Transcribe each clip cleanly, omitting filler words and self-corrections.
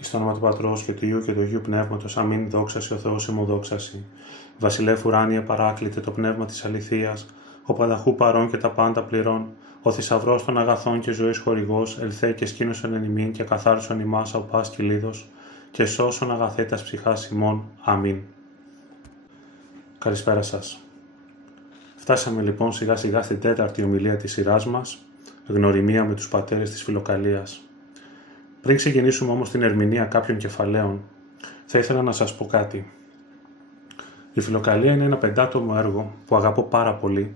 Εις το όνομα του Πατρός και του Υιού και του Αγίου Πνεύματος, αμήν. Δόξαση ο Θεός ημουδόξαση. Βασιλεύ ουράνιε παράκλητε το πνεύμα της αληθείας, ο πανταχού παρών και τα πάντα πληρών, ο θησαυρός των αγαθών και ζωής χορηγός, ελθέ και σκήνωσον εν ημίν και καθάρισον ημάς από πάσης κυλίδος, και σώσον αγαθέτας ψυχάς ημών. Αμήν. Καλησπέρα σας. Φτάσαμε λοιπόν σιγά σιγά στην τέταρτη ομιλία της σειράς μας, γνωριμία με τους πατέρες της Φιλοκαλίας. Πριν ξεκινήσουμε όμως την ερμηνεία κάποιων κεφαλαίων, θα ήθελα να σας πω κάτι. Η Φιλοκαλία είναι ένα πεντάτομο έργο που αγαπώ πάρα πολύ,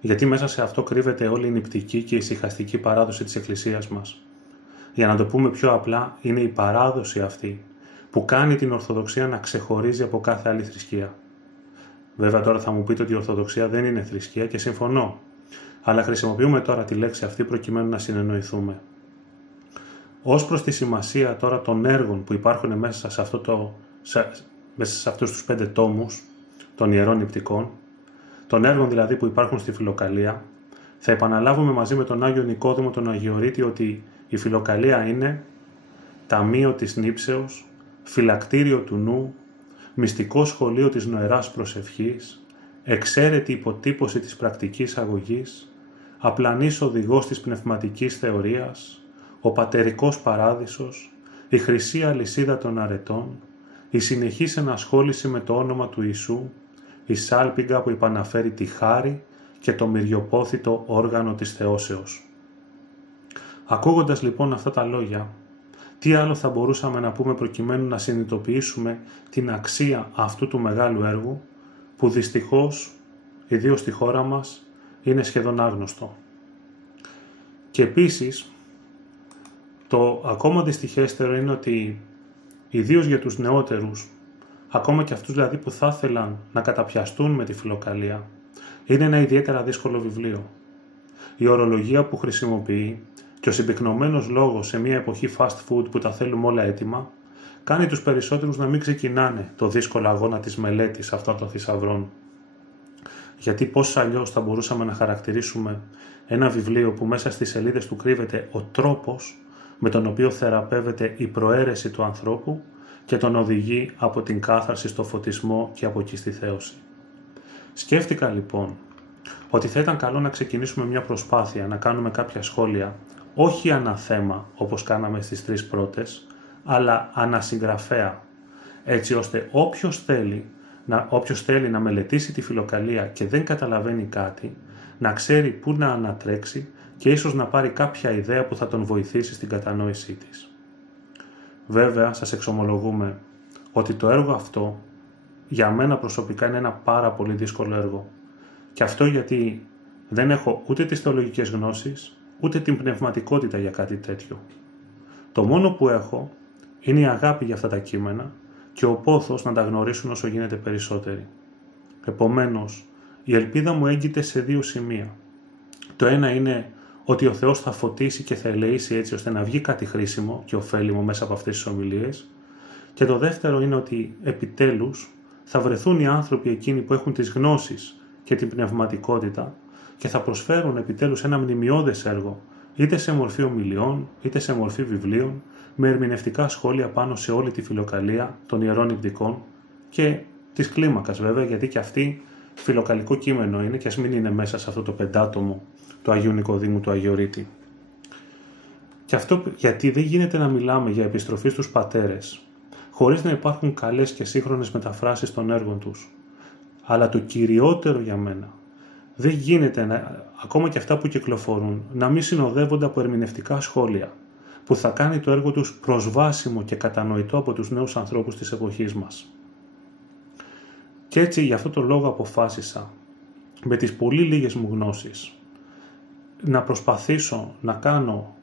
γιατί μέσα σε αυτό κρύβεται όλη η νηπτική και ησυχαστική παράδοση της Εκκλησίας μας. Για να το πούμε πιο απλά, είναι η παράδοση αυτή που κάνει την Ορθοδοξία να ξεχωρίζει από κάθε άλλη θρησκεία. Βέβαια τώρα θα μου πείτε ότι η Ορθοδοξία δεν είναι θρησκεία και συμφωνώ, αλλά χρησιμοποιούμε τώρα τη λέξη αυτή προκειμένου να συνεννοηθούμε. Ως προς τη σημασία τώρα των έργων που υπάρχουν μέσα σε αυτούς τους 5 τόμους των Ιερών Νηπτικών, των έργων δηλαδή που υπάρχουν στη Φιλοκαλία, θα επαναλάβουμε μαζί με τον Άγιο Νικόδημο τον Αγιορείτη ότι η Φιλοκαλία είναι ταμείο της νήψεως, φυλακτήριο του νου, μυστικό σχολείο της νοεράς προσευχής, εξαίρετη υποτύπωση της πρακτικής αγωγής, απλανής οδηγός της πνευματικής θεωρίας, ο πατερικός παράδεισος, η χρυσή αλυσίδα των αρετών, η συνεχής ενασχόληση με το όνομα του Ιησού, η σάλπιγγα που υπαναφέρει τη χάρη και το μυριοπόθητο όργανο της θεώσεως. Ακούγοντας λοιπόν αυτά τα λόγια, τι άλλο θα μπορούσαμε να πούμε προκειμένου να συνειδητοποιήσουμε την αξία αυτού του μεγάλου έργου, που δυστυχώς, ιδίως στη χώρα μας, είναι σχεδόν άγνωστο. Και επίσης, το ακόμα δυστυχέστερο είναι ότι, ιδίως για τους νεότερους, ακόμα και αυτούς δηλαδή που θα ήθελαν να καταπιαστούν με τη Φιλοκαλία, είναι ένα ιδιαίτερα δύσκολο βιβλίο. Η ορολογία που χρησιμοποιεί και ο συμπυκνωμένος λόγος σε μια εποχή fast food που τα θέλουμε όλα έτοιμα, κάνει τους περισσότερους να μην ξεκινάνε το δύσκολο αγώνα της μελέτης αυτών των θησαυρών. Γιατί πώς αλλιώς θα μπορούσαμε να χαρακτηρίσουμε ένα βιβλίο που μέσα στις σελίδες του κρύβεται ο τρόπος με τον οποίο θεραπεύεται η προαίρεση του ανθρώπου και τον οδηγεί από την κάθαρση στο φωτισμό και από εκεί στη θέωση. Σκέφτηκα λοιπόν ότι θα ήταν καλό να ξεκινήσουμε μια προσπάθεια να κάνουμε κάποια σχόλια, όχι αναθέμα όπως κάναμε στις 3 πρώτες, αλλά ανασυγγραφέα, έτσι ώστε όποιος θέλει να μελετήσει τη Φιλοκαλία και δεν καταλαβαίνει κάτι, να ξέρει πού να ανατρέξει και ίσως να πάρει κάποια ιδέα που θα τον βοηθήσει στην κατανόησή της. Βέβαια, σας εξομολογούμε ότι το έργο αυτό για μένα προσωπικά είναι ένα πάρα πολύ δύσκολο έργο. Και αυτό γιατί δεν έχω ούτε τις θεολογικές γνώσεις, ούτε την πνευματικότητα για κάτι τέτοιο. Το μόνο που έχω είναι η αγάπη για αυτά τα κείμενα και ο πόθος να τα γνωρίσουν όσο γίνεται περισσότεροι. Επομένως, η ελπίδα μου έγκυται σε 2 σημεία. Το ένα είναι ότι ο Θεός θα φωτίσει και θα ελεήσει έτσι ώστε να βγει κάτι χρήσιμο και ωφέλιμο μέσα από αυτές τις ομιλίες. Και το δεύτερο είναι ότι επιτέλους θα βρεθούν οι άνθρωποι εκείνοι που έχουν τις γνώσεις και την πνευματικότητα και θα προσφέρουν επιτέλους ένα μνημειώδες έργο, είτε σε μορφή ομιλιών, είτε σε μορφή βιβλίων, με ερμηνευτικά σχόλια πάνω σε όλη τη Φιλοκαλία των Ιερών Νηπτικών και της κλίμακας βέβαια, γιατί και αυτή φιλοκαλικό κείμενο είναι και ας μην είναι μέσα σε αυτό το πεντάτομο του Αγίου Νικοδήμου του Αγιορείτη. Και αυτό γιατί δεν γίνεται να μιλάμε για επιστροφή στους πατέρες, χωρίς να υπάρχουν καλές και σύγχρονες μεταφράσεις των έργων τους. Αλλά το κυριότερο για μένα, δεν γίνεται, ακόμα και αυτά που κυκλοφορούν, να μην συνοδεύονται από ερμηνευτικά σχόλια, που θα κάνει το έργο τους προσβάσιμο και κατανοητό από τους νέους ανθρώπους της εποχής μας. Και έτσι γι' αυτό το λόγο αποφάσισα, με τις πολύ λίγες μου γνώσεις, να προσπαθήσω να κάνω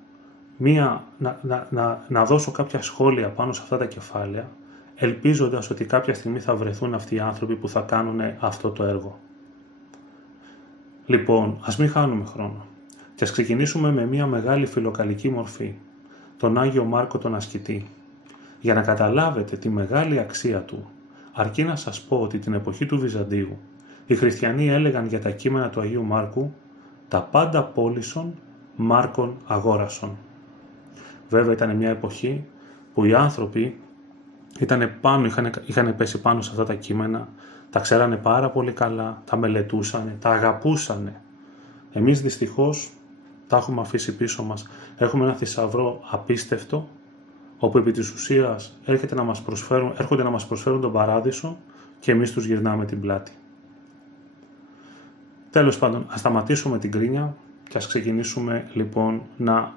να δώσω κάποια σχόλια πάνω σε αυτά τα κεφάλαια, ελπίζοντας ότι κάποια στιγμή θα βρεθούν αυτοί οι άνθρωποι που θα κάνουν αυτό το έργο. Λοιπόν, ας μην χάνουμε χρόνο και ας ξεκινήσουμε με μια μεγάλη φιλοκαλική μορφή, τον Άγιο Μάρκο τον Ασκητή. Για να καταλάβετε τη μεγάλη αξία του, αρκεί να σας πω ότι την εποχή του Βυζαντίου, οι χριστιανοί έλεγαν για τα κείμενα του Αγίου Μάρκου «τα πάντα πώλησον, Μάρκον αγόρασον». Βέβαια ήταν μια εποχή που οι άνθρωποι είχαν πέσει πάνω σε αυτά τα κείμενα, τα ξέρανε πάρα πολύ καλά, τα μελετούσανε, τα αγαπούσανε. Εμείς δυστυχώς τα έχουμε αφήσει πίσω μας. Έχουμε ένα θησαυρό απίστευτο, όπου επί της ουσίας έρχονται να μας προσφέρουν τον παράδεισο και εμείς τους γυρνάμε την πλάτη. Τέλος πάντων, ας σταματήσουμε την κρίνια και ας ξεκινήσουμε λοιπόν να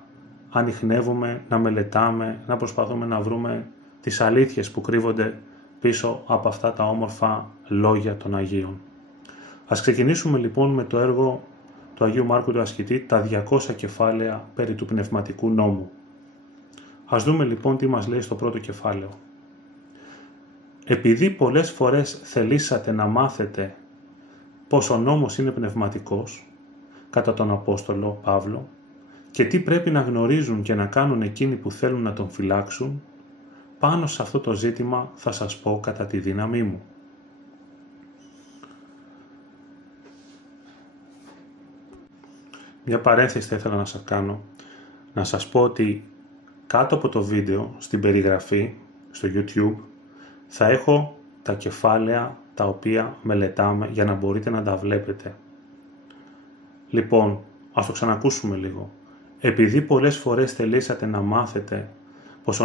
ανιχνεύουμε, να μελετάμε, να προσπαθούμε να βρούμε τις αλήθειες που κρύβονται πίσω από αυτά τα όμορφα λόγια των Αγίων. Ας ξεκινήσουμε λοιπόν με το έργο του Αγίου Μάρκου του Ασκητή, τα 200 κεφάλαια περί του πνευματικού νόμου. Ας δούμε λοιπόν τι μας λέει στο πρώτο κεφάλαιο. Επειδή πολλές φορές θελήσατε να μάθετε πως ο νόμος είναι πνευματικός, κατά τον Απόστολο Παύλο, και τι πρέπει να γνωρίζουν και να κάνουν εκείνοι που θέλουν να τον φυλάξουν, πάνω σε αυτό το ζήτημα θα σας πω κατά τη δύναμή μου. Μια παρένθεση θα ήθελα να σας κάνω, να σας πω ότι κάτω από το βίντεο, στην περιγραφή, στο YouTube, θα έχω τα κεφάλαια τα οποία μελετάμε για να μπορείτε να τα βλέπετε. Λοιπόν, ας το ξανακούσουμε λίγο. Επειδή πολλές φορές θελήσατε να μάθετε πως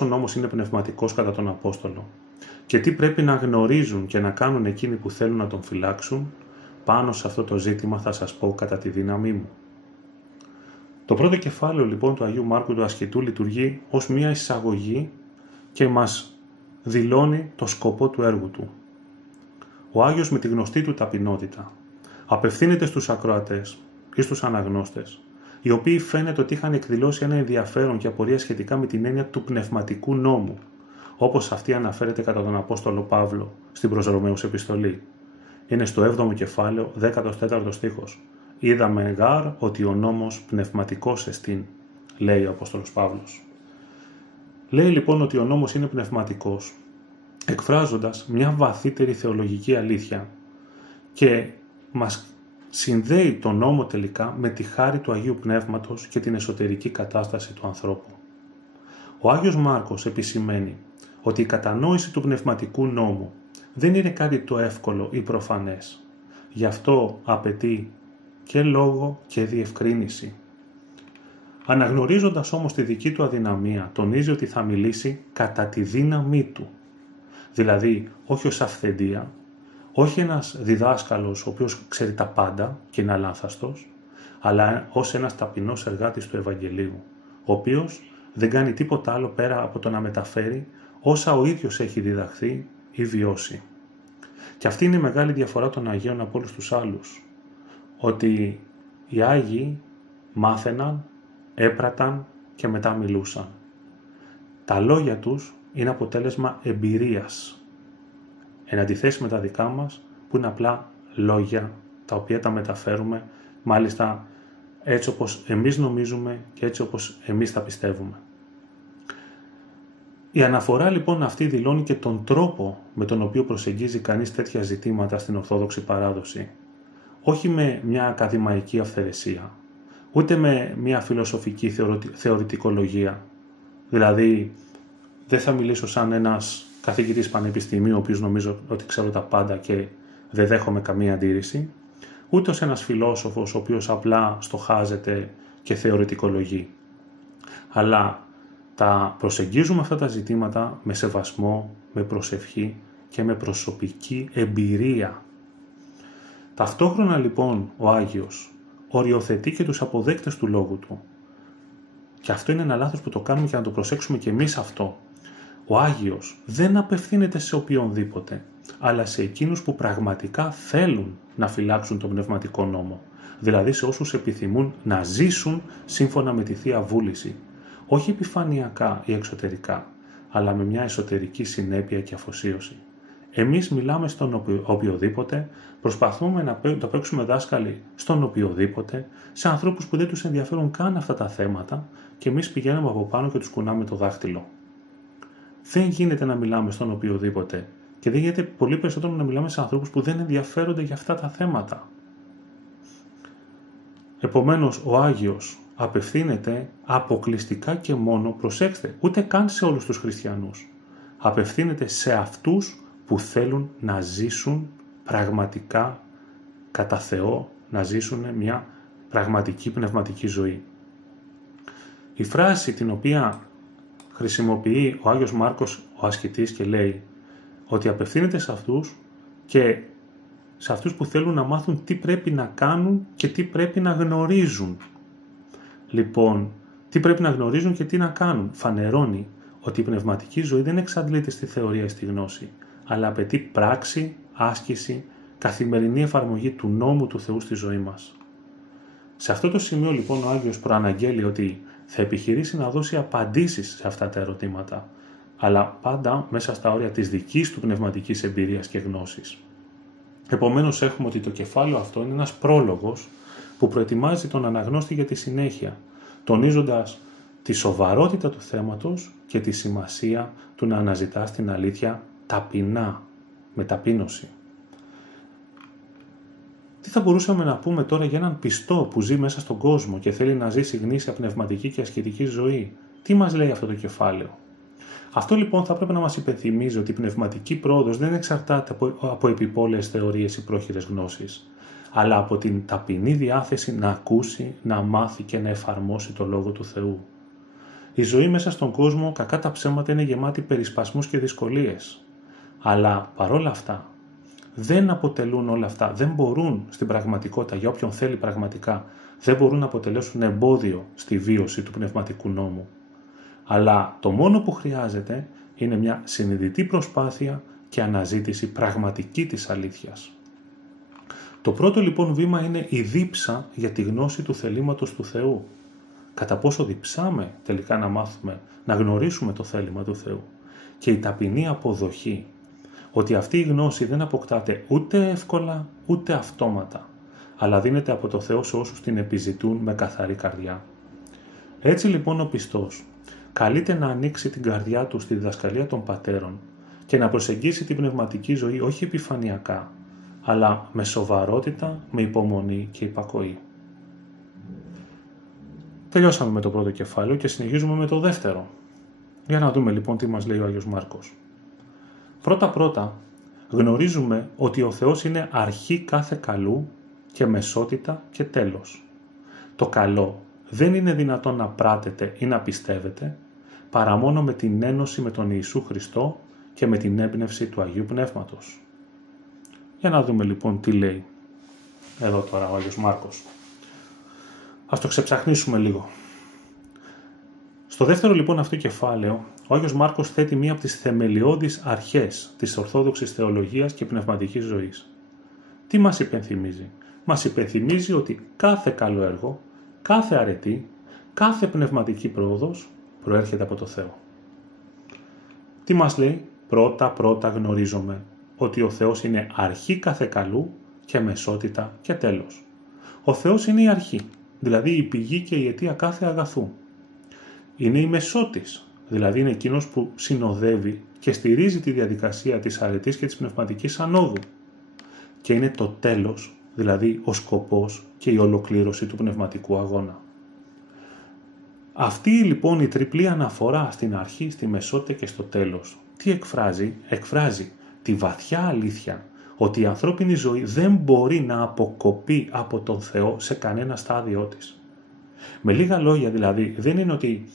ο νόμος είναι πνευματικός κατά τον Απόστολο και τι πρέπει να γνωρίζουν και να κάνουν εκείνοι που θέλουν να τον φυλάξουν, πάνω σε αυτό το ζήτημα θα σας πω κατά τη δύναμή μου. Το πρώτο κεφάλαιο λοιπόν του Αγίου Μάρκου του Ασκητού λειτουργεί ως μια εισαγωγή και μας δηλώνει το σκοπό του έργου του. Ο Άγιος με τη γνωστή του ταπεινότητα απευθύνεται στους ακροατές ή στους αναγνώστες, οι οποίοι φαίνεται ότι είχαν εκδηλώσει ένα ενδιαφέρον και απορία σχετικά με την έννοια του πνευματικού νόμου, όπως αυτή αναφέρεται κατά τον Απόστολο Παύλο στην προς Ρωμαίους επιστολή. Είναι στο 7ο κεφάλαιο, 14ο στίχος. «Είδαμε γάρ ότι ο νόμος πνευματικός εστίν», λέει ο Απόστολος Παύλος. Λέει λοιπόν ότι ο νόμος είναι πνευματικός, εκφράζοντας μια βαθύτερη θεολογική αλήθεια και μας συνδέει τον νόμο τελικά με τη χάρη του Αγίου Πνεύματος και την εσωτερική κατάσταση του ανθρώπου. Ο Άγιος Μάρκος επισημαίνει ότι η κατανόηση του πνευματικού νόμου δεν είναι κάτι το εύκολο ή προφανές. Γι' αυτό απαιτεί και λόγο και διευκρίνηση. Αναγνωρίζοντας όμως τη δική του αδυναμία, τονίζει ότι θα μιλήσει κατά τη δύναμή του. Δηλαδή, όχι ως αυθεντία, όχι ένας διδάσκαλος ο οποίος ξέρει τα πάντα και είναι αλάνθαστος, αλλά ως ένας ταπεινός εργάτης του Ευαγγελίου, ο οποίος δεν κάνει τίποτα άλλο πέρα από το να μεταφέρει όσα ο ίδιος έχει διδαχθεί ή βιώσει. Και αυτή είναι η μεγάλη διαφορά των Αγίων από όλους τους άλλους, ότι οι Άγιοι μάθαιναν, έπραταν και μετά μιλούσαν. Τα λόγια τους είναι αποτέλεσμα εμπειρίας, εν αντιθέσει με τα δικά μας που είναι απλά λόγια τα οποία τα μεταφέρουμε μάλιστα έτσι όπως εμείς νομίζουμε και έτσι όπως εμείς τα πιστεύουμε. Η αναφορά λοιπόν αυτή δηλώνει και τον τρόπο με τον οποίο προσεγγίζει κανείς τέτοια ζητήματα στην Ορθόδοξη παράδοση. Όχι με μια ακαδημαϊκή αυθαιρεσία, ούτε με μια φιλοσοφική θεωρητικολογία. Δηλαδή, δεν θα μιλήσω σαν ένας καθηγητής πανεπιστημίου, ο οποίος νομίζω ότι ξέρω τα πάντα και δεν δέχομαι καμία αντίρρηση, ούτε ως ένας φιλόσοφος, ο οποίος απλά στοχάζεται και θεωρητικολογεί. Αλλά τα προσεγγίζουμε αυτά τα ζητήματα με σεβασμό, με προσευχή και με προσωπική εμπειρία. Ταυτόχρονα λοιπόν ο Άγιος οριοθετεί και τους αποδέκτες του λόγου του. Και αυτό είναι ένα λάθος που το κάνουμε και να το προσέξουμε και εμείς αυτό. Ο Άγιος δεν απευθύνεται σε οποιονδήποτε, αλλά σε εκείνους που πραγματικά θέλουν να φυλάξουν τον πνευματικό νόμο. Δηλαδή σε όσους επιθυμούν να ζήσουν σύμφωνα με τη Θεία Βούληση. Όχι επιφανειακά ή εξωτερικά, αλλά με μια εσωτερική συνέπεια και αφοσίωση. Εμείς μιλάμε στον οποιοδήποτε, προσπαθούμε να το παίξουμε δάσκαλοι στον οποιοδήποτε, σε ανθρώπους που δεν τους ενδιαφέρουν καν αυτά τα θέματα και εμείς πηγαίνουμε από πάνω και τους κουνάμε το δάχτυλο. Δεν γίνεται να μιλάμε στον οποιοδήποτε και δεν γίνεται πολύ περισσότερο να μιλάμε σε ανθρώπους που δεν ενδιαφέρονται για αυτά τα θέματα. Επομένως, ο Άγιος απευθύνεται αποκλειστικά και μόνο, προσέξτε, ούτε καν σε όλους τους χριστιανούς. Απευθύνεται σε αυτούς που θέλουν να ζήσουν πραγματικά κατά Θεό, να ζήσουν μια πραγματική πνευματική ζωή. Η φράση την οποία χρησιμοποιεί ο Άγιος Μάρκος ο ασκητής και λέει ότι απευθύνεται σε αυτούς και σε αυτούς που θέλουν να μάθουν τι πρέπει να κάνουν και τι πρέπει να γνωρίζουν. Λοιπόν, τι πρέπει να γνωρίζουν και τι να κάνουν. Φανερώνει ότι η πνευματική ζωή δεν εξαντλείται στη θεωρία ή στη γνώση, αλλά απαιτεί πράξη, άσκηση, καθημερινή εφαρμογή του νόμου του Θεού στη ζωή μας. Σε αυτό το σημείο λοιπόν ο Άγιος προαναγγέλει ότι θα επιχειρήσει να δώσει απαντήσεις σε αυτά τα ερωτήματα, αλλά πάντα μέσα στα όρια της δικής του πνευματικής εμπειρίας και γνώσης. Επομένως έχουμε ότι το κεφάλαιο αυτό είναι ένας πρόλογος που προετοιμάζει τον αναγνώστη για τη συνέχεια, τονίζοντας τη σοβαρότητα του θέματος και τη σημασία του να αναζητάς την αλήθεια ταπεινά, με ταπείνωση. Τι θα μπορούσαμε να πούμε τώρα για έναν πιστό που ζει μέσα στον κόσμο και θέλει να ζήσει γνήσια πνευματική και ασκητική ζωή? Τι μας λέει αυτό το κεφάλαιο? Αυτό λοιπόν θα πρέπει να μας υπενθυμίζει ότι η πνευματική πρόοδος δεν εξαρτάται από επιπόλαιες θεωρίες ή πρόχειρες γνώσεις, αλλά από την ταπεινή διάθεση να ακούσει, να μάθει και να εφαρμόσει το Λόγο του Θεού. Η ζωή μέσα στον κόσμο, κακά τα ψέματα, είναι γεμάτη περισπασμούς και δυσκολίες. Αλλά παρόλα αυτά, δεν αποτελούν όλα αυτά, δεν μπορούν στην πραγματικότητα, για όποιον θέλει πραγματικά, δεν μπορούν να αποτελέσουν εμπόδιο στη βίωση του πνευματικού νόμου. Αλλά το μόνο που χρειάζεται είναι μια συνειδητή προσπάθεια και αναζήτηση πραγματική της αλήθειας. Το πρώτο λοιπόν βήμα είναι η δίψα για τη γνώση του θελήματος του Θεού. Κατά πόσο διψάμε τελικά να μάθουμε, να γνωρίσουμε το θέλημα του Θεού. Και η ταπεινή αποδοχή ότι αυτή η γνώση δεν αποκτάται ούτε εύκολα ούτε αυτόματα, αλλά δίνεται από το Θεό σε όσους την επιζητούν με καθαρή καρδιά. Έτσι λοιπόν ο πιστός καλείται να ανοίξει την καρδιά του στη διδασκαλία των πατέρων και να προσεγγίσει την πνευματική ζωή όχι επιφανειακά, αλλά με σοβαρότητα, με υπομονή και υπακοή. Τελειώσαμε με το πρώτο κεφάλαιο και συνεχίζουμε με το δεύτερο. Για να δούμε λοιπόν τι μας λέει ο Άγιος Μάρκος. Πρώτα-πρώτα γνωρίζουμε ότι ο Θεός είναι αρχή κάθε καλού και μεσότητα και τέλος. Το καλό δεν είναι δυνατόν να πράτεται ή να πιστεύετε παρά μόνο με την ένωση με τον Ιησού Χριστό και με την έμπνευση του Αγίου Πνεύματος. Για να δούμε λοιπόν τι λέει εδώ τώρα ο Άγιος Μάρκος. Ας το ξεψαχνίσουμε λίγο. Στο δεύτερο λοιπόν αυτό κεφάλαιο, ο Άγιος Μάρκος θέτει μία από τις θεμελιώδεις αρχές της Ορθόδοξης θεολογίας και πνευματικής ζωής. Τι μας υπενθυμίζει? Μας υπενθυμίζει ότι κάθε καλό έργο, κάθε αρετή, κάθε πνευματική πρόοδος προέρχεται από το Θεό. Τι μας λέει? Πρώτα γνωρίζουμε ότι ο Θεός είναι αρχή κάθε καλού και μεσότητα και τέλος. Ο Θεός είναι η αρχή, δηλαδή η πηγή και η αιτία κάθε αγαθού. Είναι η μεσότης, δηλαδή είναι εκείνος που συνοδεύει και στηρίζει τη διαδικασία της αρετής και της πνευματικής ανόδου. Και είναι το τέλος, δηλαδή ο σκοπός και η ολοκλήρωση του πνευματικού αγώνα. Αυτή λοιπόν η τριπλή αναφορά στην αρχή, στη μεσότητα και στο τέλος, τι εκφράζει? Εκφράζει τη βαθιά αλήθεια ότι η ανθρώπινη ζωή δεν μπορεί να αποκοπεί από τον Θεό σε κανένα στάδιο της. Με λίγα λόγια δηλαδή, δεν είναι ότι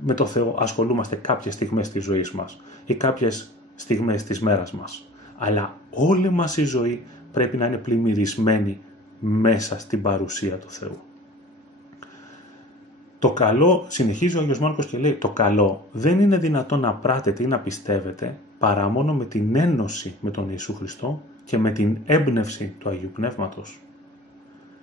με τον Θεό ασχολούμαστε κάποιες στιγμές της ζωής μας ή κάποιες στιγμές της μέρας μας, αλλά όλη μας η ζωή πρέπει να είναι πλημμυρισμένη μέσα στην παρουσία του Θεού. Το καλό, συνεχίζει ο Άγιος Μάρκος και λέει, το καλό δεν είναι δυνατόν να πράτετε ή να πιστεύετε παρά μόνο με την ένωση με τον Ιησού Χριστό και με την έμπνευση του Αγίου Πνεύματος.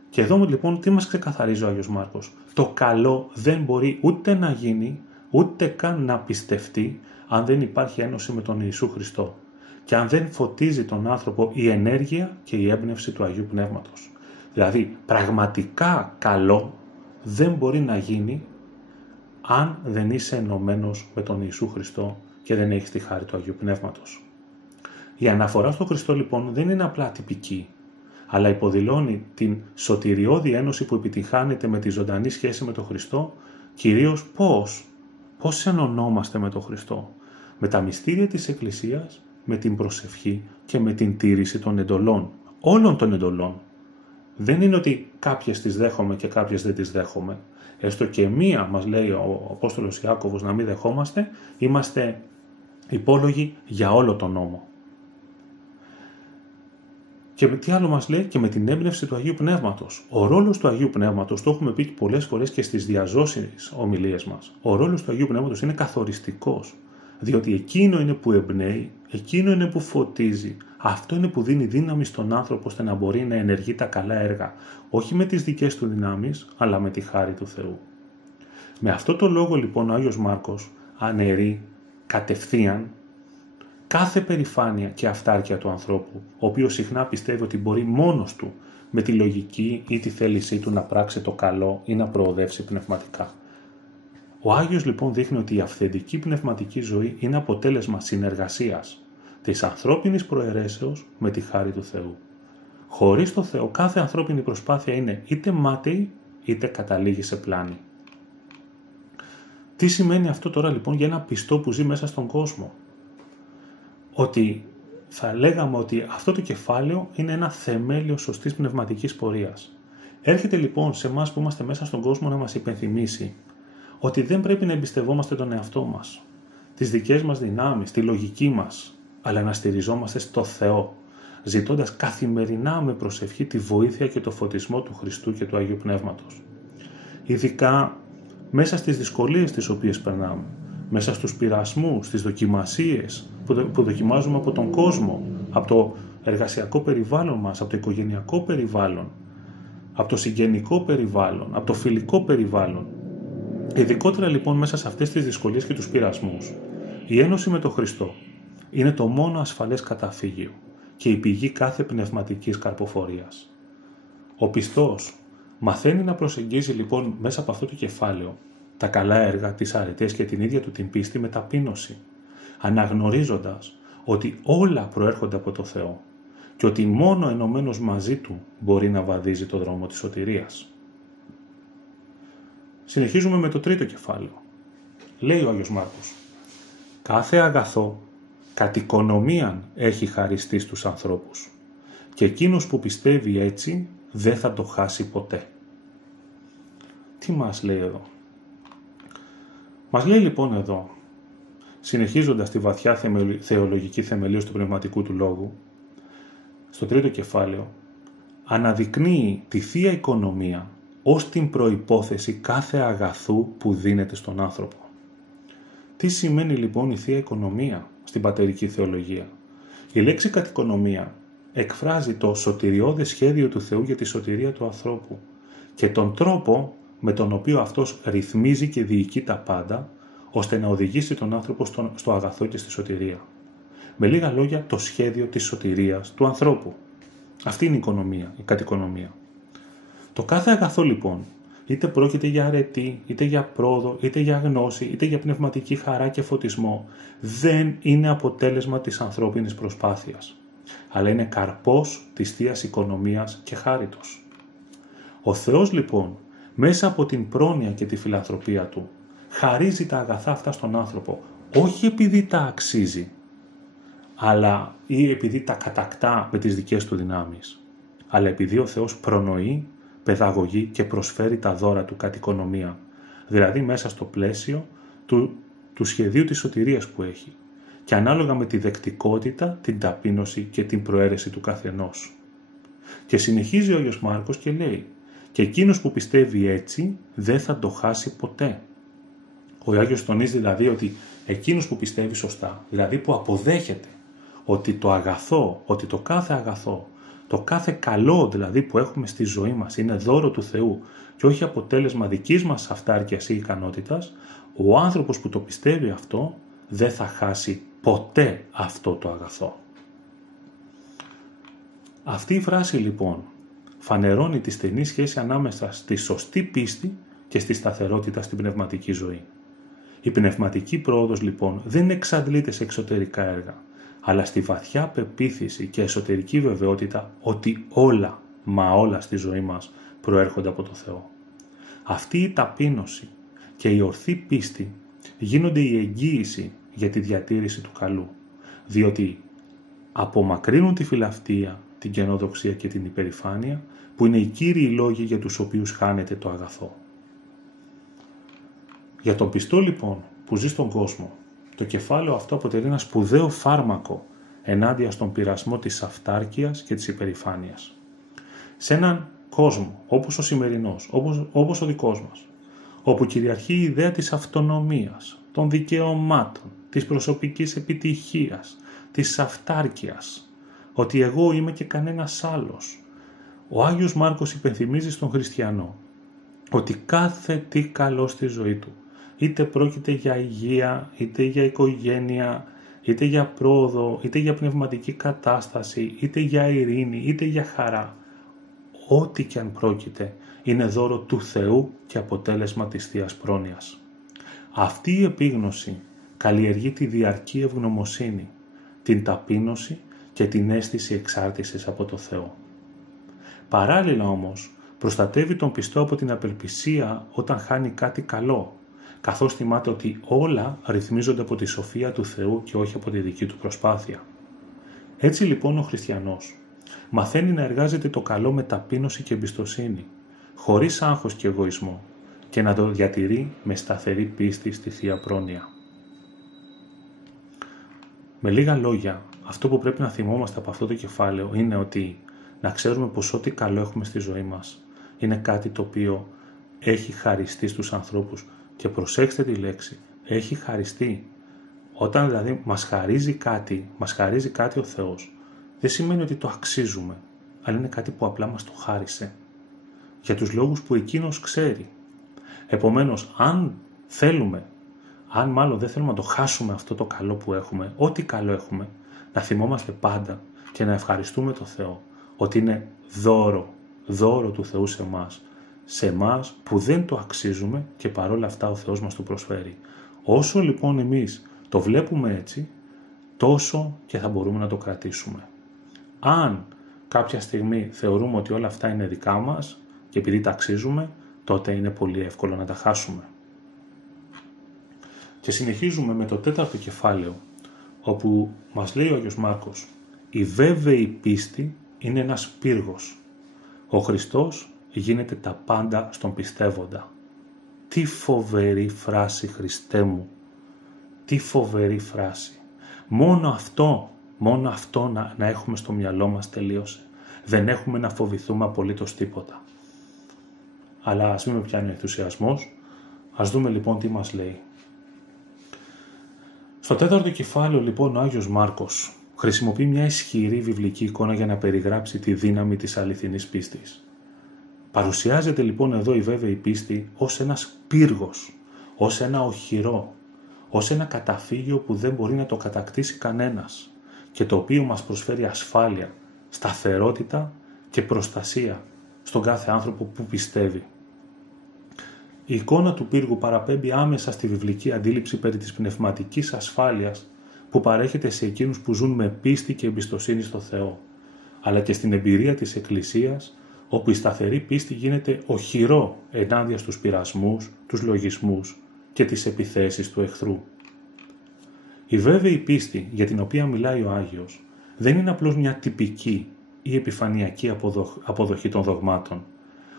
Και εδώ λοιπόν τι μας ξεκαθαρίζει ο Άγιος Μάρκος? Το καλό δεν μπορεί ούτε να γίνει, ούτε καν να πιστευτεί αν δεν υπάρχει ένωση με τον Ιησού Χριστό και αν δεν φωτίζει τον άνθρωπο η ενέργεια και η έμπνευση του Αγίου Πνεύματος. Δηλαδή πραγματικά καλό δεν μπορεί να γίνει αν δεν είσαι ενωμένος με τον Ιησού Χριστό και δεν έχεις τη χάρη του Αγίου Πνεύματος. Η αναφορά στον Χριστό λοιπόν δεν είναι απλά τυπική, αλλά υποδηλώνει την σωτηριώδη ένωση που επιτυγχάνεται με τη ζωντανή σχέση με τον Χριστό, κυρίως πώς ενωνόμαστε με τον Χριστό, με τα μυστήρια της Εκκλησίας, με την προσευχή και με την τήρηση των εντολών, όλων των εντολών. Δεν είναι ότι κάποιες τις δέχομαι και κάποιες δεν τις δέχομαι. Έστω και μία, μας λέει ο Απόστολος Ιάκωβος, να μην δεχόμαστε, είμαστε υπόλογοι για όλο τον νόμο. Και τι άλλο μας λέει? Και με την έμπνευση του Αγίου Πνεύματος. Ο ρόλος του Αγίου Πνεύματος, το έχουμε πει πολλές φορές και στις διαζώσιες ομιλίες μας, ο ρόλος του Αγίου Πνεύματος είναι καθοριστικός. Διότι εκείνο είναι που εμπνέει, εκείνο είναι που φωτίζει, αυτό είναι που δίνει δύναμη στον άνθρωπο ώστε να μπορεί να ενεργεί τα καλά έργα, όχι με τις δικές του δυνάμεις, αλλά με τη χάρη του Θεού. Με αυτό το λόγο λοιπόν ο Άγιος Μάρκος αναιρεί κατευθείαν κάθε περηφάνεια και αυτάρκεια του ανθρώπου, ο οποίος συχνά πιστεύει ότι μπορεί μόνος του με τη λογική ή τη θέλησή του να πράξει το καλό ή να προοδεύσει πνευματικά. Ο Άγιος λοιπόν δείχνει ότι η αυθεντική πνευματική ζωή είναι αποτέλεσμα συνεργασίας της ανθρώπινης προαιρέσεως με τη χάρη του Θεού. Χωρίς το Θεό κάθε ανθρώπινη προσπάθεια είναι είτε μάταιη είτε καταλήγει σε πλάνη. Τι σημαίνει αυτό τώρα λοιπόν για ένα πιστό που ζει μέσα στον κόσμο? Ότι θα λέγαμε ότι αυτό το κεφάλαιο είναι ένα θεμέλιο σωστής πνευματικής πορείας. Έρχεται λοιπόν σε εμάς που είμαστε μέσα στον κόσμο να μας υπενθυμίσει ότι δεν πρέπει να εμπιστευόμαστε τον εαυτό μας, τις δικές μας δυνάμεις, τη λογική μας, αλλά να στηριζόμαστε στο Θεό, ζητώντας καθημερινά με προσευχή τη βοήθεια και το φωτισμό του Χριστού και του Αγίου Πνεύματος. Ειδικά μέσα στις δυσκολίες τις οποίες περνάμε, μέσα στους πειρασμούς, στις δοκιμασίες που δοκιμάζουμε από τον κόσμο, από το εργασιακό περιβάλλον μας, από το οικογενειακό περιβάλλον, από το συγγενικό περιβάλλον, από το φιλικό περιβάλλον. Ειδικότερα λοιπόν μέσα σε αυτές τις δυσκολίες και τους πειρασμούς, η ένωση με τον Χριστό είναι το μόνο ασφαλές καταφύγιο και η πηγή κάθε πνευματικής καρποφορίας. Ο πιστός μαθαίνει να προσεγγίζει λοιπόν μέσα από αυτό το κεφάλαιο τα καλά έργα, τις αρετές και την ίδια του την πίστη με ταπείνωση, αναγνωρίζοντας ότι όλα προέρχονται από το Θεό και ότι μόνο ενωμένος μαζί Του μπορεί να βαδίζει το δρόμο της σωτηρίας. Συνεχίζουμε με το τρίτο κεφάλαιο. Λέει ο Άγιος Μάρκος: «Κάθε αγαθό κατ' οικονομίαν έχει χαριστεί στους ανθρώπους και εκείνος που πιστεύει έτσι δεν θα το χάσει ποτέ». Τι μας λέει εδώ? Μας λέει λοιπόν εδώ, συνεχίζοντας τη βαθιά θεολογική θεμελίωση του πνευματικού του λόγου, στο τρίτο κεφάλαιο, αναδεικνύει τη Θεία Οικονομία ως την προϋπόθεση κάθε αγαθού που δίνεται στον άνθρωπο. Τι σημαίνει λοιπόν η Θεία Οικονομία στην πατερική θεολογία? Η λέξη κατοικονομία εκφράζει το σωτηριώδες σχέδιο του Θεού για τη σωτηρία του ανθρώπου και τον τρόπο με τον οποίο αυτός ρυθμίζει και διοικεί τα πάντα, ώστε να οδηγήσει τον άνθρωπο στο αγαθό και στη σωτηρία. Με λίγα λόγια, το σχέδιο της σωτηρίας του ανθρώπου. Αυτή είναι η οικονομία, η κατοικονομία. Το κάθε αγαθό λοιπόν, είτε πρόκειται για αρετή, είτε για πρόοδο, είτε για γνώση, είτε για πνευματική χαρά και φωτισμό, δεν είναι αποτέλεσμα της ανθρώπινης προσπάθειας, αλλά είναι καρπός της Θείας Οικονομίας και χάριτος. Ο Θεός λοιπόν, μέσα από την πρόνοια και τη φιλανθρωπία Του, χαρίζει τα αγαθά αυτά στον άνθρωπο, όχι επειδή τα αξίζει, αλλά ή επειδή τα κατακτά με τις δικές του δυνάμεις, αλλά επειδή ο Θεός προνοεί, παιδαγωγεί και προσφέρει τα δώρα Του κατ' οικονομία, δηλαδή μέσα στο πλαίσιο του σχεδίου της σωτηρίας που έχει και ανάλογα με τη δεκτικότητα, την ταπείνωση και την προαίρεση του καθενός. Και συνεχίζει ο Άγιος Μάρκος και λέει: «Και εκείνος που πιστεύει έτσι δεν θα το χάσει ποτέ». Ο Άγιος τονίζει δηλαδή ότι εκείνος που πιστεύει σωστά, δηλαδή που αποδέχεται ότι το αγαθό, ότι το κάθε αγαθό, το κάθε καλό δηλαδή που έχουμε στη ζωή μας είναι δώρο του Θεού και όχι αποτέλεσμα δικής μας αυτάρκειας ή ικανότητας, ο άνθρωπος που το πιστεύει αυτό δεν θα χάσει ποτέ αυτό το αγαθό. Αυτή η φράση λοιπόν φανερώνει τη στενή σχέση ανάμεσα στη σωστή πίστη και στη σταθερότητα στην πνευματική ζωή. Η πνευματική πρόοδος λοιπόν δεν εξαντλείται σε εξωτερικά έργα, αλλά στη βαθιά πεποίθηση και εσωτερική βεβαιότητα ότι όλα, μα όλα στη ζωή μας προέρχονται από το Θεό. Αυτή η ταπείνωση και η ορθή πίστη γίνονται η εγγύηση για τη διατήρηση του καλού, διότι απομακρύνουν τη φιλαυτία, την καινοδοξία και την υπερηφάνεια, που είναι οι κύριοι λόγοι για τους οποίους χάνεται το αγαθό. Για τον πιστό λοιπόν που ζει στον κόσμο, το κεφάλαιο αυτό αποτελεί ένα σπουδαίο φάρμακο ενάντια στον πειρασμό της αυτάρκειας και της υπερηφάνειας. Σε έναν κόσμο όπως ο σημερινός, όπως ο δικός μας, όπου κυριαρχεί η ιδέα της αυτονομίας, των δικαιωμάτων, της προσωπικής επιτυχίας, της αυτάρκειας, ότι εγώ είμαι και κανένας άλλος, ο Άγιος Μάρκος υπενθυμίζει στον χριστιανό ότι κάθε τι καλό στη ζωή του, είτε πρόκειται για υγεία, είτε για οικογένεια, είτε για πρόοδο, είτε για πνευματική κατάσταση, είτε για ειρήνη, είτε για χαρά, ό,τι και αν πρόκειται, είναι δώρο του Θεού και αποτέλεσμα της Θείας Πρόνοιας. Αυτή η επίγνωση καλλιεργεί τη διαρκή ευγνωμοσύνη, την ταπείνωση και την αίσθηση εξάρτησης από το Θεό. Παράλληλα όμως, προστατεύει τον πιστό από την απελπισία όταν χάνει κάτι καλό, καθώς θυμάται ότι όλα ρυθμίζονται από τη σοφία του Θεού και όχι από τη δική του προσπάθεια. Έτσι λοιπόν ο χριστιανός μαθαίνει να εργάζεται το καλό με ταπείνωση και εμπιστοσύνη, χωρίς άγχος και εγωισμό, και να το διατηρεί με σταθερή πίστη στη Θεία Πρόνοια. Με λίγα λόγια, αυτό που πρέπει να θυμόμαστε από αυτό το κεφάλαιο είναι ότι να ξέρουμε πως ό,τι καλό έχουμε στη ζωή μας είναι κάτι το οποίο έχει χαριστεί στους ανθρώπους, και προσέξτε τη λέξη, έχει χαριστεί. Όταν δηλαδή μας χαρίζει κάτι ο Θεός, δεν σημαίνει ότι το αξίζουμε, αλλά είναι κάτι που απλά μας το χάρισε, για τους λόγους που εκείνος ξέρει. Επομένως, αν μάλλον δεν θέλουμε να το χάσουμε αυτό το καλό που έχουμε, ό,τι καλό έχουμε, να θυμόμαστε πάντα και να ευχαριστούμε το Θεό, ότι είναι δώρο του Θεού σε εμάς που δεν το αξίζουμε και παρόλα αυτά ο Θεός μας το προσφέρει. Όσο λοιπόν εμείς το βλέπουμε έτσι, τόσο και θα μπορούμε να το κρατήσουμε. Αν κάποια στιγμή θεωρούμε ότι όλα αυτά είναι δικά μας και επειδή τα αξίζουμε, τότε είναι πολύ εύκολο να τα χάσουμε. Και συνεχίζουμε με το 4ο κεφάλαιο, όπου μας λέει ο Άγιος Μάρκος: η βέβαιη πίστη είναι ένας πύργος. Ο Χριστός γίνεται τα πάντα στον πιστεύοντα. Τι φοβερή φράση, Χριστέ μου! Τι φοβερή φράση! Μόνο αυτό να έχουμε στο μυαλό μας τελείωσε. Δεν έχουμε να φοβηθούμε απολύτως τίποτα. Αλλά ας μην με πιάνει ο ενθουσιασμός. Ας δούμε λοιπόν τι μας λέει. Στο 4ο κεφάλαιο λοιπόν ο Άγιος Μάρκος χρησιμοποιεί μια ισχυρή βιβλική εικόνα για να περιγράψει τη δύναμη της αληθινής πίστης. Παρουσιάζεται λοιπόν εδώ η βέβαιη πίστη ως ένας πύργος, ως ένα οχυρό, ως ένα καταφύγιο που δεν μπορεί να το κατακτήσει κανένας και το οποίο μας προσφέρει ασφάλεια, σταθερότητα και προστασία στον κάθε άνθρωπο που πιστεύει. Η εικόνα του πύργου παραπέμπει άμεσα στη βιβλική αντίληψη περί της πνευματικής ασφάλειας που παρέχεται σε εκείνους που ζουν με πίστη και εμπιστοσύνη στο Θεό, αλλά και στην εμπειρία της Εκκλησίας, όπου η σταθερή πίστη γίνεται οχυρό ενάντια στους πειρασμούς, τους λογισμούς και τις επιθέσεις του εχθρού. Η βέβαιη πίστη για την οποία μιλάει ο Άγιος δεν είναι απλώς μια τυπική ή επιφανειακή αποδοχή των δογμάτων,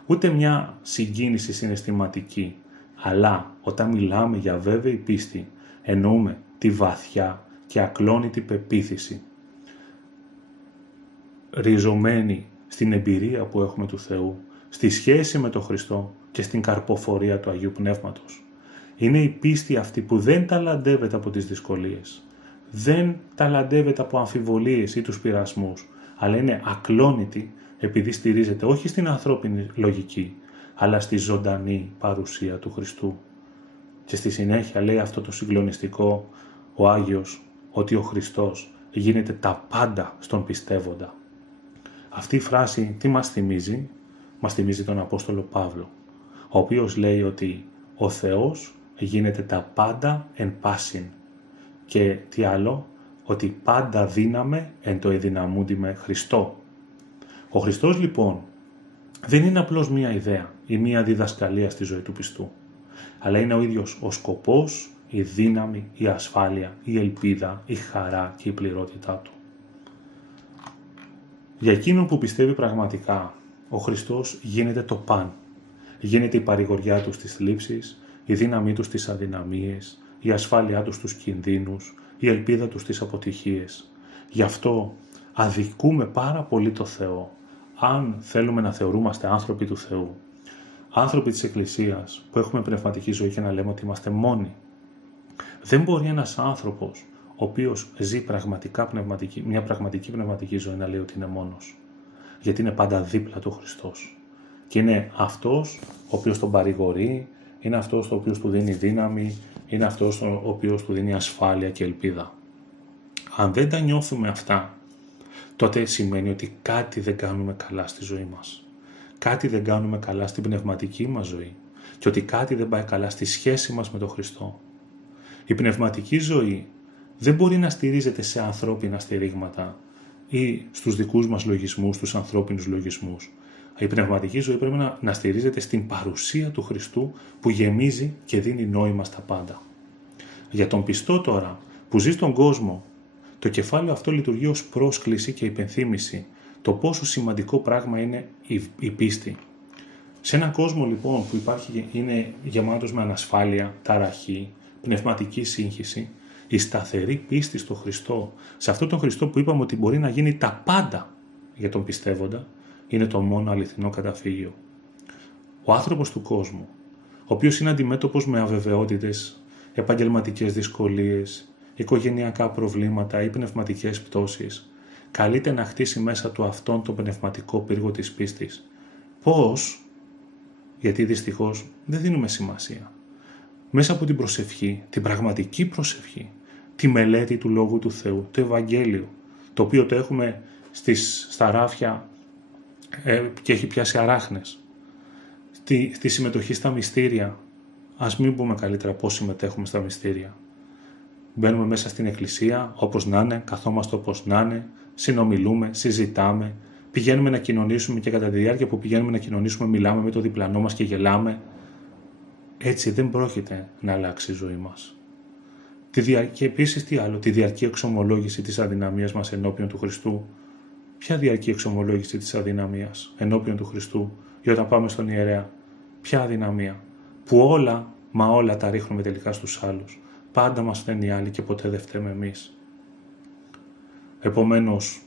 ούτε μια συγκίνηση συναισθηματική, αλλά όταν μιλάμε για βέβαιη πίστη εννοούμε τη βαθιά και ακλόνητη πεποίθηση, ριζωμένη στην εμπειρία που έχουμε του Θεού, στη σχέση με τον Χριστό και στην καρποφορία του Αγίου Πνεύματος. Είναι η πίστη αυτή που δεν ταλαντεύεται από τις δυσκολίες, δεν ταλαντεύεται από αμφιβολίες ή τους πειρασμούς, αλλά είναι ακλόνητη επειδή στηρίζεται όχι στην ανθρώπινη λογική, αλλά στη ζωντανή παρουσία του Χριστού. Και στη συνέχεια λέει αυτό το συγκλονιστικό ο Άγιος, ότι ο Χριστός γίνεται τα πάντα στον πιστεύοντα. Αυτή η φράση τι μας θυμίζει? Μας θυμίζει τον Απόστολο Παύλο, ο οποίος λέει ότι ο Θεός γίνεται τα πάντα εν πάσιν και τι άλλο, ότι πάντα δύναμε εν το εδυναμούντι με Χριστό. Ο Χριστός λοιπόν δεν είναι απλώς μία ιδέα ή μία διδασκαλία στη ζωή του πιστού, αλλά είναι ο ίδιος ο σκοπός, η δύναμη, η ασφάλεια, η ελπίδα, η χαρά και η πληρότητά του. Για εκείνον που πιστεύει πραγματικά, ο Χριστός γίνεται το παν. Γίνεται η παρηγοριά του στις θλίψεις, η δύναμή του στις αδυναμίες, η ασφάλειά του στους κινδύνους, η ελπίδα του στις αποτυχίες. Γι' αυτό αδικούμε πάρα πολύ το Θεό, αν θέλουμε να θεωρούμαστε άνθρωποι του Θεού, άνθρωποι της Εκκλησίας, που έχουμε πνευματική ζωή και να λέμε ότι είμαστε μόνοι. Δεν μπορεί ένας άνθρωπος, ο οποίος ζει μια πραγματική πνευματική ζωή, να λέει ότι είναι μόνος. Γιατί είναι πάντα δίπλα του Χριστός. Και είναι αυτός ο οποίος τον παρηγορεί, είναι αυτός ο οποίος του δίνει δύναμη, είναι αυτός ο οποίος του δίνει ασφάλεια και ελπίδα. Αν δεν τα νιώθουμε αυτά, τότε σημαίνει ότι κάτι δεν κάνουμε καλά στη ζωή μας. Κάτι δεν κάνουμε καλά στην πνευματική μας ζωή και ότι κάτι δεν πάει καλά στη σχέση μας με τον Χριστό. Η πνευματική ζωή δεν μπορεί να στηρίζεται σε ανθρώπινα στηρίγματα ή στους δικούς μας λογισμούς, στους ανθρώπινους λογισμούς. Η πνευματική ζωή πρέπει να στηρίζεται στην παρουσία του Χριστού που γεμίζει και δίνει νόημα στα πάντα. Για τον πιστό τώρα που ζει στον κόσμο, το κεφάλαιο αυτό λειτουργεί ως πρόσκληση και υπενθύμηση το πόσο σημαντικό πράγμα είναι η πίστη. Σε έναν κόσμο λοιπόν που είναι γεμάτος με ανασφάλεια, ταραχή, πνευματική σύγχυση, η σταθερή πίστη στο Χριστό, σε αυτόν τον Χριστό που είπαμε ότι μπορεί να γίνει τα πάντα για τον πιστεύοντα, είναι το μόνο αληθινό καταφύγιο. Ο άνθρωπος του κόσμου, ο οποίος είναι αντιμέτωπος με αβεβαιότητες, επαγγελματικές δυσκολίες, οικογενειακά προβλήματα ή πνευματικές πτώσεις, καλείται να χτίσει μέσα του αυτόν τον πνευματικό πύργο της πίστης. Πώς? Γιατί δυστυχώς δεν δίνουμε σημασία. Μέσα από την προσευχή, την πραγματική προσευχή, τη μελέτη του Λόγου του Θεού, το Ευαγγέλιο, το οποίο το έχουμε στα ράφια και έχει πιάσει αράχνες, στη συμμετοχή στα μυστήρια. Ας μην πούμε καλύτερα πώς συμμετέχουμε στα μυστήρια. Μπαίνουμε μέσα στην εκκλησία όπως να είναι, καθόμαστε όπως να είναι, συνομιλούμε, συζητάμε, πηγαίνουμε να κοινωνήσουμε και κατά τη διάρκεια που πηγαίνουμε να κοινωνήσουμε μιλάμε με το διπλανό μας και γελάμε. Έτσι δεν πρόκειται να αλλάξει η ζωή μας. Και επίσης τι άλλο, τη διαρκή εξομολόγηση της αδυναμίας μας ενώπιον του Χριστού. Ποια διαρκή εξομολόγηση της αδυναμίας ενώπιον του Χριστού, για όταν πάμε στον ιερέα? Ποια αδυναμία? Που όλα τα ρίχνουμε τελικά στους άλλους. Πάντα μας φταίνουν οι άλλοι και ποτέ δεν φταίμε εμείς. Επομένως,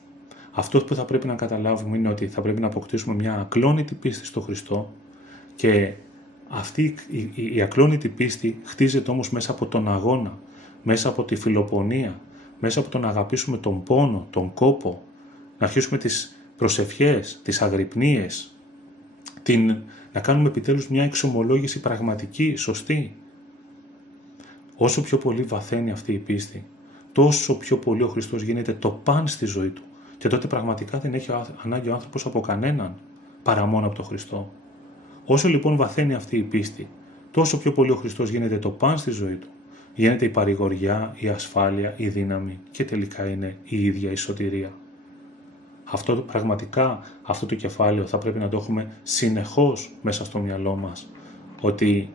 αυτό που θα πρέπει να καταλάβουμε είναι ότι θα πρέπει να αποκτήσουμε μια ακλόνητη πίστη στο Χριστό και αυτή η ακλόνητη πίστη χτίζεται όμως μέσα από τον αγώνα, μέσα από τη φιλοπονία, μέσα από το να αγαπήσουμε τον πόνο, τον κόπο, να αρχίσουμε τις προσευχές, τις αγρυπνίες, να κάνουμε επιτέλους μια εξομολόγηση πραγματική, σωστή. Όσο πιο πολύ βαθαίνει αυτή η πίστη, τόσο πιο πολύ ο Χριστός γίνεται το παν στη ζωή του και τότε πραγματικά δεν έχει ανάγκη ο άνθρωπος από κανέναν παρά μόνο από τον Χριστό. Όσο λοιπόν βαθαίνει αυτή η πίστη, τόσο πιο πολύ ο Χριστός γίνεται το παν στη ζωή του. Γίνεται η παρηγοριά, η ασφάλεια, η δύναμη και τελικά είναι η ίδια η σωτηρία. Αυτό το κεφάλαιο θα πρέπει να το έχουμε συνεχώς μέσα στο μυαλό μας, ότι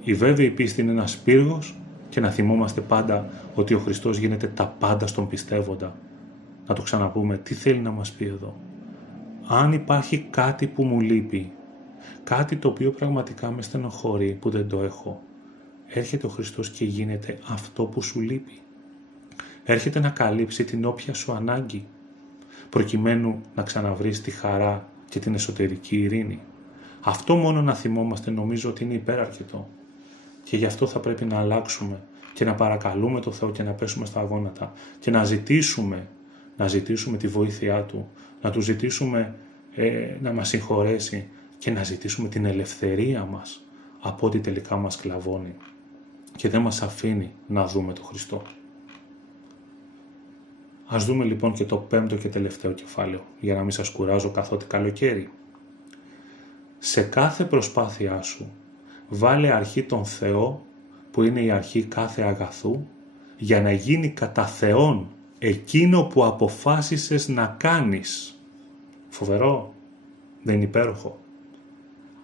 η βέβαιη πίστη είναι ένας πύργος και να θυμόμαστε πάντα ότι ο Χριστός γίνεται τα πάντα στον πιστεύοντα. Να το ξαναπούμε, τι θέλει να μας πει εδώ? Αν υπάρχει κάτι που μου λείπει, κάτι το οποίο πραγματικά με στενοχωρεί που δεν το έχω, έρχεται ο Χριστός και γίνεται αυτό που σου λείπει. Έρχεται να καλύψει την όποια σου ανάγκη, προκειμένου να ξαναβρεις τη χαρά και την εσωτερική ειρήνη. Αυτό μόνο να θυμόμαστε νομίζω ότι είναι υπεραρκετό. Και γι' αυτό θα πρέπει να αλλάξουμε και να παρακαλούμε το Θεό και να πέσουμε στα αγώνατα και να ζητήσουμε τη βοήθειά Του, να Του ζητήσουμε να μας συγχωρέσει και να ζητήσουμε την ελευθερία μας από ό,τι τελικά μας σκλαβώνει και δεν μας αφήνει να δούμε τον Χριστό. Ας δούμε λοιπόν και το πέμπτο και τελευταίο κεφάλαιο, για να μην σας κουράζω καθότι καλοκαίρι. Σε κάθε προσπάθειά σου, βάλε αρχή τον Θεό, που είναι η αρχή κάθε αγαθού, για να γίνει κατά Θεόν εκείνο που αποφάσισες να κάνεις. Φοβερό, δεν είναι υπέροχο?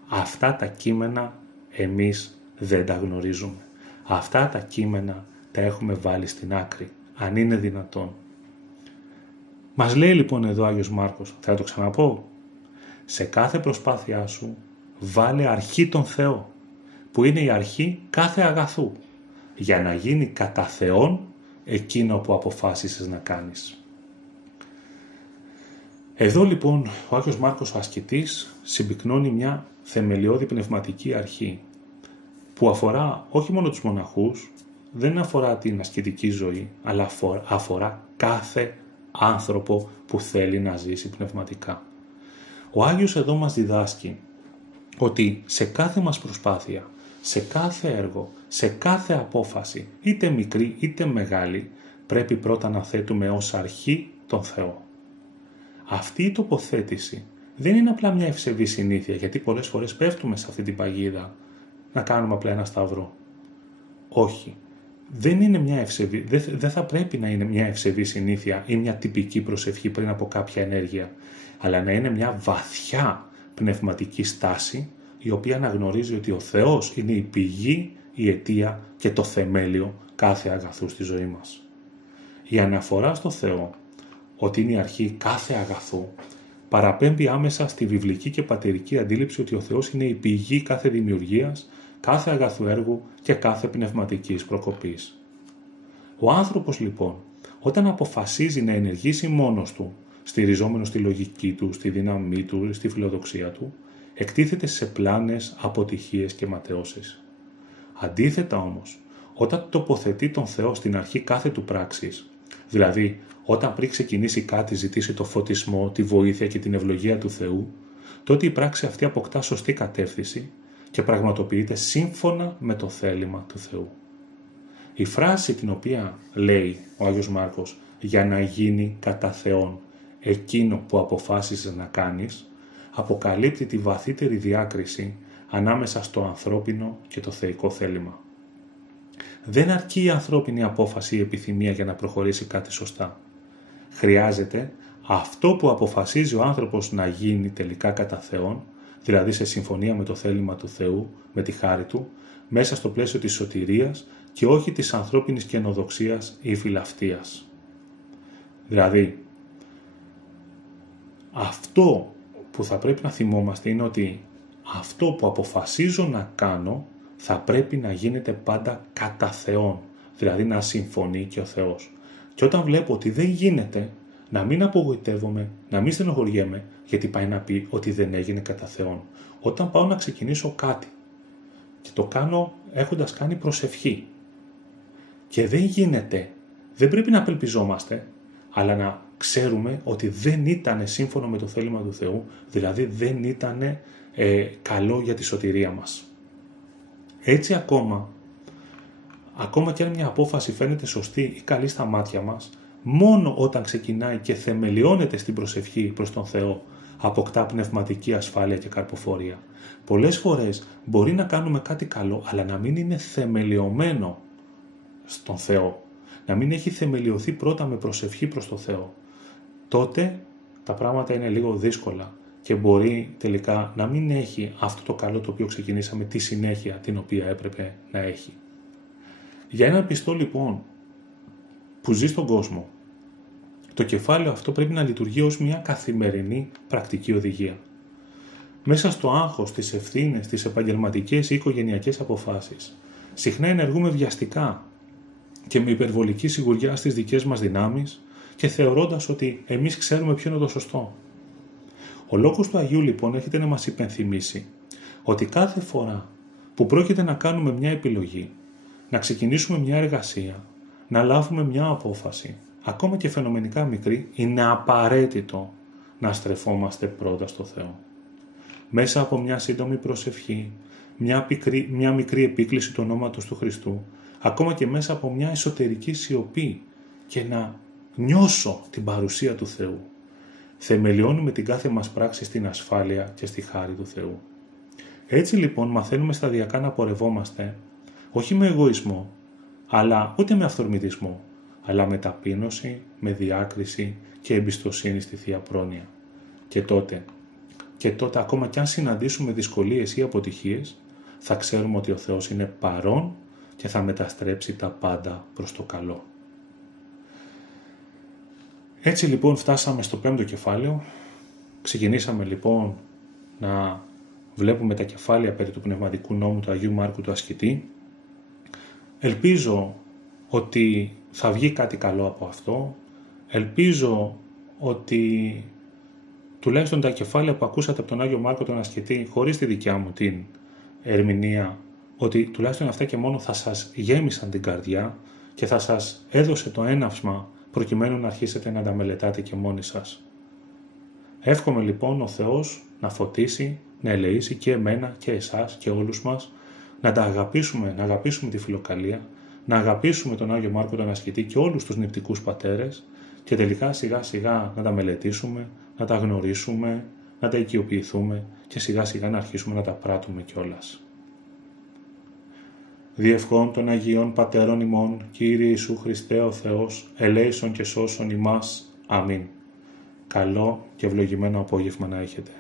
Αυτά τα κείμενα εμείς δεν τα γνωρίζουμε. Αυτά τα κείμενα τα έχουμε βάλει στην άκρη, αν είναι δυνατόν. Μας λέει λοιπόν εδώ ο Άγιος Μάρκος, θα το ξαναπώ, σε κάθε προσπάθειά σου βάλε αρχή τον Θεό, που είναι η αρχή κάθε αγαθού, για να γίνει κατά Θεόν εκείνο που αποφάσισες να κάνεις. Εδώ λοιπόν ο Άγιος Μάρκος ο ασκητής συμπυκνώνει μια θεμελιώδη πνευματική αρχή που αφορά όχι μόνο τους μοναχούς, δεν αφορά την ασκητική ζωή, αλλά αφορά κάθε άνθρωπο που θέλει να ζήσει πνευματικά. Ο Άγιος εδώ μας διδάσκει ότι σε κάθε μας προσπάθεια, σε κάθε έργο, σε κάθε απόφαση, είτε μικρή είτε μεγάλη, πρέπει πρώτα να θέτουμε ως αρχή τον Θεό. Αυτή η τοποθέτηση δεν είναι απλά μια ευσεβή συνήθεια, γιατί πολλές φορές πέφτουμε σε αυτή την παγίδα να κάνουμε απλά ένα σταυρό. Όχι. Δεν θα πρέπει να είναι μια ευσεβή συνήθεια ή μια τυπική προσευχή πριν από κάποια ενέργεια, αλλά να είναι μια βαθιά πνευματική στάση, η οποία αναγνωρίζει ότι ο Θεός είναι η πηγή, η αιτία και το θεμέλιο κάθε αγαθού στη ζωή μας. Η αναφορά στο Θεό, ότι είναι η αρχή κάθε αγαθού, παραπέμπει άμεσα στη βιβλική και πατερική αντίληψη ότι ο Θεός είναι η πηγή κάθε δημιουργίας, κάθε αγαθού έργου και κάθε πνευματικής προκοπής. Ο άνθρωπος λοιπόν, όταν αποφασίζει να ενεργήσει μόνος του, στηριζόμενος στη λογική του, στη δύναμή του, στη φιλοδοξία του, εκτίθεται σε πλάνες, αποτυχίες και ματαιώσεις. Αντίθετα όμως, όταν τοποθετεί τον Θεό στην αρχή κάθε του πράξης, δηλαδή όταν πριν ξεκινήσει κάτι ζητήσει το φωτισμό, τη βοήθεια και την ευλογία του Θεού, τότε η πράξη αυτή αποκτά σωστή κατεύθυνση και πραγματοποιείται σύμφωνα με το θέλημα του Θεού. Η φράση την οποία λέει ο Άγιος Μάρκος «για να γίνει κατά Θεόν εκείνο που αποφάσισες να κάνεις», αποκαλύπτει τη βαθύτερη διάκριση ανάμεσα στο ανθρώπινο και το θεϊκό θέλημα. Δεν αρκεί η ανθρώπινη απόφαση ή επιθυμία για να προχωρήσει κάτι σωστά. Χρειάζεται αυτό που αποφασίζει ο άνθρωπος να γίνει τελικά κατά Θεόν, δηλαδή σε συμφωνία με το θέλημα του Θεού, με τη χάρη Του, μέσα στο πλαίσιο της σωτηρίας και όχι της ανθρώπινης καινοδοξίας ή φιλαυτίας. Δηλαδή, αυτό που θα πρέπει να θυμόμαστε είναι ότι αυτό που αποφασίζω να κάνω θα πρέπει να γίνεται πάντα κατά Θεόν, δηλαδή να συμφωνεί και ο Θεός. Και όταν βλέπω ότι δεν γίνεται, να μην απογοητεύομαι, να μην στενοχωριέμαι, γιατί πάει να πει ότι δεν έγινε κατά Θεόν. Όταν πάω να ξεκινήσω κάτι και το κάνω έχοντας κάνει προσευχή και δεν γίνεται, δεν πρέπει να απελπιζόμαστε, αλλά να ξέρουμε ότι δεν ήταν σύμφωνο με το θέλημα του Θεού, δηλαδή δεν ήταν καλό για τη σωτηρία μας. Έτσι ακόμα και αν μια απόφαση φαίνεται σωστή ή καλή στα μάτια μας, μόνο όταν ξεκινάει και θεμελιώνεται στην προσευχή προς τον Θεό, αποκτά πνευματική ασφάλεια και καρποφορία. Πολλές φορές μπορεί να κάνουμε κάτι καλό, αλλά να μην είναι θεμελιωμένο στον Θεό. Να μην έχει θεμελιωθεί πρώτα με προσευχή προς τον Θεό. Τότε τα πράγματα είναι λίγο δύσκολα και μπορεί τελικά να μην έχει αυτό το καλό το οποίο ξεκινήσαμε τη συνέχεια την οποία έπρεπε να έχει. Για έναν πιστό λοιπόν που ζει στον κόσμο, το κεφάλαιο αυτό πρέπει να λειτουργεί ως μια καθημερινή πρακτική οδηγία. Μέσα στο άγχος, τις ευθύνες, τις επαγγελματικές ή οικογενειακές αποφάσεις, συχνά ενεργούμε βιαστικά και με υπερβολική σιγουριά στις δικές μας δυνάμεις και θεωρώντας ότι εμείς ξέρουμε ποιο είναι το σωστό. Ο λόγος του Αγίου λοιπόν έρχεται να μας υπενθυμίσει ότι κάθε φορά που πρόκειται να κάνουμε μια επιλογή, να ξεκινήσουμε μια εργασία, να λάβουμε μια απόφαση, ακόμα και φαινομενικά μικρή, είναι απαραίτητο να στρεφόμαστε πρώτα στο Θεό. Μέσα από μια σύντομη προσευχή, μια μικρή επίκληση του ονόματος του Χριστού, ακόμα και μέσα από μια εσωτερική σιωπή και να νιώσω την παρουσία του Θεού, θεμελιώνουμε την κάθε μας πράξη στην ασφάλεια και στη χάρη του Θεού. Έτσι λοιπόν μαθαίνουμε σταδιακά να πορευόμαστε, όχι με εγωισμό, αλλά ούτε με αυθορμητισμό, αλλά με ταπείνωση, με διάκριση και εμπιστοσύνη στη Θεία Πρόνοια. Και τότε ακόμα κι αν συναντήσουμε δυσκολίες ή αποτυχίες, θα ξέρουμε ότι ο Θεός είναι παρόν και θα μεταστρέψει τα πάντα προς το καλό. Έτσι λοιπόν φτάσαμε στο 5ο κεφάλαιο. Ξεκινήσαμε λοιπόν να βλέπουμε τα κεφάλαια περί του πνευματικού νόμου του Αγίου Μάρκου του Ασκητή. Ελπίζω ότι θα βγει κάτι καλό από αυτό. Ελπίζω ότι τουλάχιστον τα κεφάλαια που ακούσατε από τον Άγιο Μάρκο τον Ασκητή, χωρίς τη δικιά μου την ερμηνεία, ότι τουλάχιστον αυτά και μόνο θα σας γέμισαν την καρδιά και θα σας έδωσε το έναυσμα προκειμένου να αρχίσετε να τα μελετάτε και μόνοι σας. Εύχομαι λοιπόν ο Θεός να φωτίσει, να ελεήσει και εμένα και εσάς και όλους μας, να τα αγαπήσουμε, να αγαπήσουμε τη φιλοκαλία, να αγαπήσουμε τον Άγιο Μάρκο τον Ασκητή και όλους τους νηπτικούς πατέρες και τελικά σιγά σιγά να τα μελετήσουμε, να τα γνωρίσουμε, να τα οικειοποιηθούμε και σιγά σιγά να αρχίσουμε να τα πράττουμε κιόλας. Διευχών των Αγίων Πατέρων ημών, Κύριε Ιησού Χριστέ ο Θεός, ελέησον και σώσον ημάς. Αμήν. Καλό και ευλογημένο απόγευμα να έχετε.